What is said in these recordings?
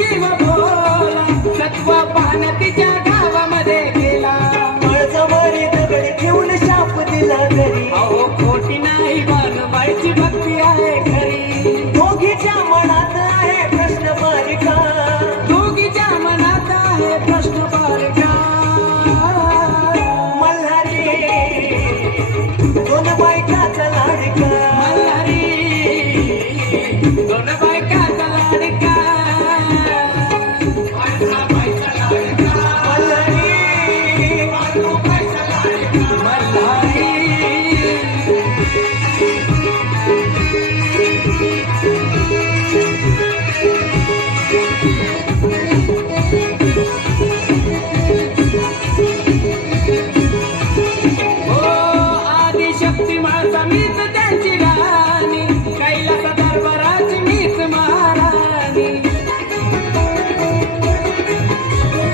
शिव भोला सत्व पान तिच्या गावामध्ये गेला मळजवळी दगड घेऊन शाप दिला घरी अहो खोटी नाही बानुबाईची भक्ती आहे खरी दोघीच्या मनात आहे प्रश्न बालिका दोघीच्या मनात आहे प्रश्न बालिका मल्हारी दोन बायकाचा लाडका मल्हारी दोन बायकाचा लाडका मल्हारी आदिशक्ती माझा मीच त्यांची राणी कैलास दरबाराची मीच महाराणी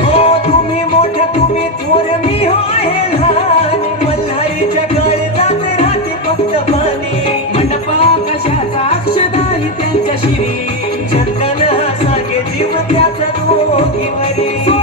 हो तुम्ही मोठा तुम्ही थोर मी हो आहे लहान मल्हारीच्या काळजात राहते फक्त पाणी मंडपा कशाचा अक्षदाही त्यांच्या शिरी चंदन हा सागे जीव त्याचा दोघीवरी